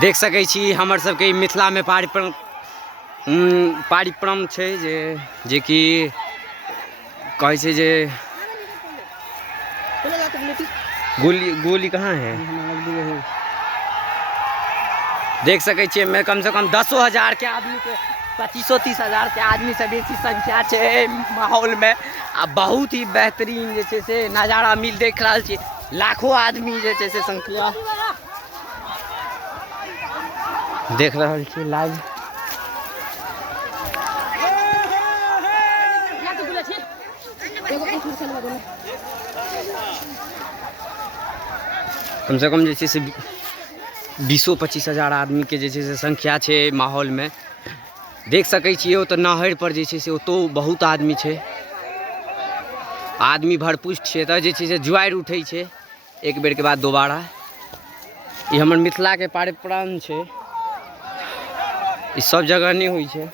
देख सकै छी हमर सबके मिथिला में पारिक्रम छै जे कि कहै छै जे गोली कहाँ है। देख सकै छियै मैं कम से कम 10,000 के आदमी के 25-30,000 के आदमी से बेसी संख्या है माहौल में। आ बहुत ही बेहतरीन जे से नज़ारा मिल देख रहा है। लाखों आदमी जे से संख्या देख रहा है लाइव। कम से कम जैसे 20-25,000 आदमी के जैसे से संख्या है माहौल में। देख सकै छियै तो नहर पर जैसे से तो बहुत आदमी है, आदमी भरपुष्ट है। तो जैसे से जुआर उठे है एक बेर के बाद दोबारा। ये हमर मिथिला के पारंपरिक है, सब जगह नहीं हुई है।